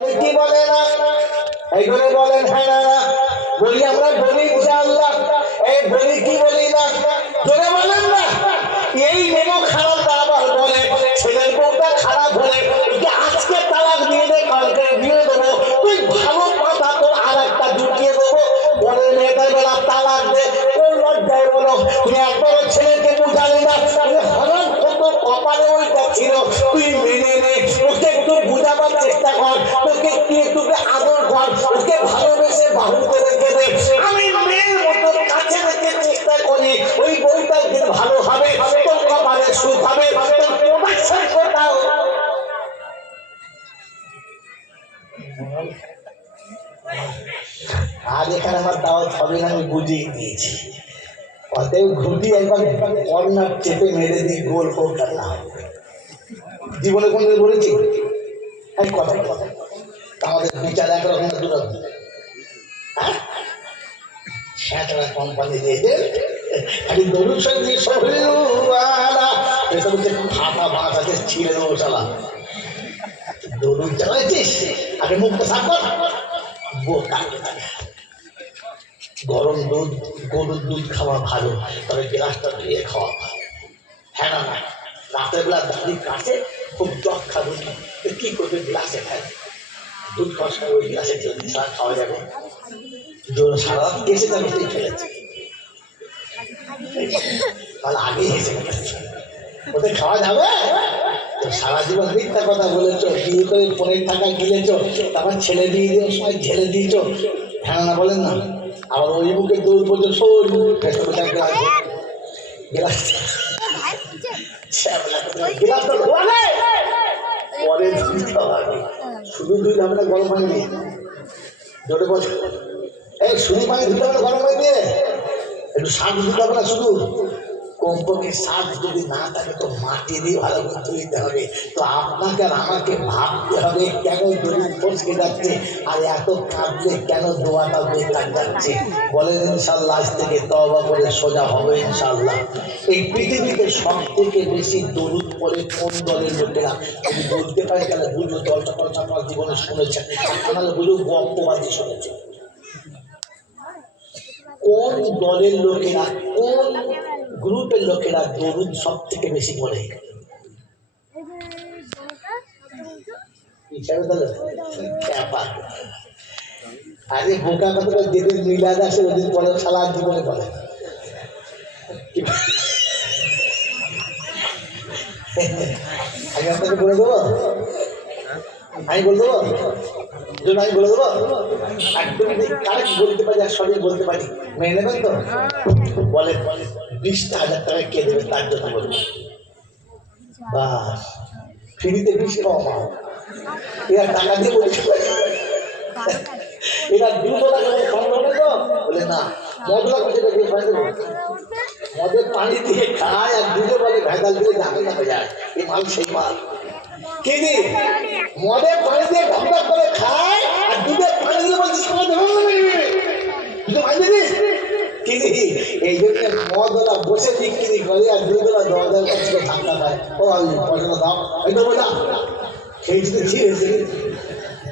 কি বলে না এইগুলো বলেন হ্যাঁ না না বলি আমরা বলি ইনশাআল্লাহ এই বলি কি বলি না জোরে বলেন না এই মেমো খারাপ আবার বলে ছেলের বউটা খারাপ হলে যে আজকে তালাক দিয়ে দে কালকে দিয়ে দেবো তুই ভালো কথা তোর আর একটা ঢুকিয়ে দেবো বলে মেয়েটার বেলা তালাক দে কোন লজ্জায় বলো তুমি একবার ছেলেকে বুঝালি না হঠাৎ কত কপালে ওইটা ছিল তুই মেনে নে ওকে একটু বুঝাবার চেষ্টা কর তোকে একটু আদর কর ওকে ভালোবেসে বাহুতে রেখে দে আমি মেয়ের মতো কাছে রেখে চেষ্টা করি ওই বইটা দিন ভালো হবে তোর কপালে সুখ হবে তোর প্রোডাকশন কোথাও আজ এখানে আমার দাওয়াত হবে না আমি বুঝিয়ে দিয়েছি অতএব ঘুটি একবার কর্নার চেপে মেরে দিই গোল হোক আর না জীবনে কোনদিন বলেছি এই কথা কথা আমাদের বিচার একরকম দুরকম সেটা কোম্পানি দিয়েছে খালি দরুদ শরীফ সহিওয়ালা এসব হচ্ছে ফাটা ভাষাতে ছিঁড়ে দেবো শালা দরুদ চালাইছিস আগে মুখটা সাফ কর বোকা গরম দুধ গরুর দুধ খাওয়া ভালো তবে গ্লাসটা ধুয়ে খাওয়া ভালো হ্যাঁ না রাতের বেলা দাঁড়ি কাছে খুব জগ খাবো কি করবে গ্লাসে খায় দুধ খাওয়ার সময় ওই গ্লাসে জলদি সারা খাওয়া যাবে সারা রাত কেসে যাবে সেই ফেলেছে তাহলে আগেই হেসে ফেলেছে ওদের খাওয়া যাবে সারা জীবন মিথ্যা কথা বলেছ বিয়ে করে ফোনের টাকা গিলেছ তারপর ছেলে দিয়ে দেওয়ার সময় ঝেলে দিয়েছ হ্যাঁ না বলেন না আবার ওই মুখে দৌড় পড়ছে শোল শুধু দুই আমরা গরম পানি দিয়ে জোরে বলছে এই শুধু পানি ধুতে হবে গরম পানি দিয়ে একটু শাক দিতে হবে না শুধু কমপক্ষে শাক যদি না থাকে তো মাটি দিয়ে ভালো করে ধুইতে হবে তো আপনাকে আর আমাকে ভাবতে হবে কেন দড়ি ফসকে যাচ্ছে আর এত কাঁদলে কেন দোয়াটা বেকার যাচ্ছে বলেন ইনশাল্লাহ আজ থেকে তওবা করে সোজা হবে ইনশাল্লাহ এই পৃথিবীতে সব থেকে বেশি দরুদ পড়ে কোন দলের লোকেরা যদি বলতে পারে তাহলে বুঝবো দলটা কথা আমার জীবনে শুনেছেন আমাদের বুঝবো গপ্পবাজি শুনেছেন কোন দলের লোকেরা কোন গ্রুপের লোকেরা দরুদ সব থেকে বেশি পড়ে আরে বোকা কথা যেদিন মিলাদ আসে ওদিন পরে সারা জীবনে বলে আমি আপনাকে বলে দেবো আমি বলে দেবো আমি বলে দেবো একদম কারেক্ট বলতে পারি আর সঠিক বলতে পারি মেনে নেবেন তো বলে 20,000 টাকা কে দেবে তার জন্য বলবে বাস ফ্রিতে 20 পাওয়া এরা টাকা দিয়ে বলছে এরা 200 টাকা কম হবে তো বলে না মদলা করছে মদের পানি দিয়ে খায় আর দুধে বলে ভেজাল দিয়ে জানে না যায় এই মাল সেই মাল কি দি মদের পানি দিয়ে ঢকঢক করে খায় আর দুধের পানি দিয়ে বলছে সমাজ দুধে পানি দিস কি দি এই জন্য মদলা বসে বিক্রি করে আর দুধলা 10,000 কাছে ধাক্কা খায় ও আমি পয়সা দাও এই দেবো না খেয়ে দিতে ছিঁড়েছে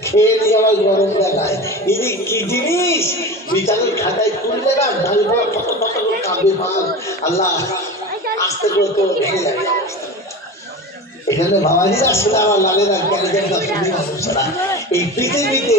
খেয়ে দিয়ে আমার গরম দেখায় এই কি জিনিস বিচারের খাতায় তুললে না দাঁড়িয়ে কত কত করে কাঁদবে মাল আল্লাহ আস্তে করে তো ভেঙে যাবে এখানে বাবাজি আসলে আমার লাগে না এই পৃথিবীতে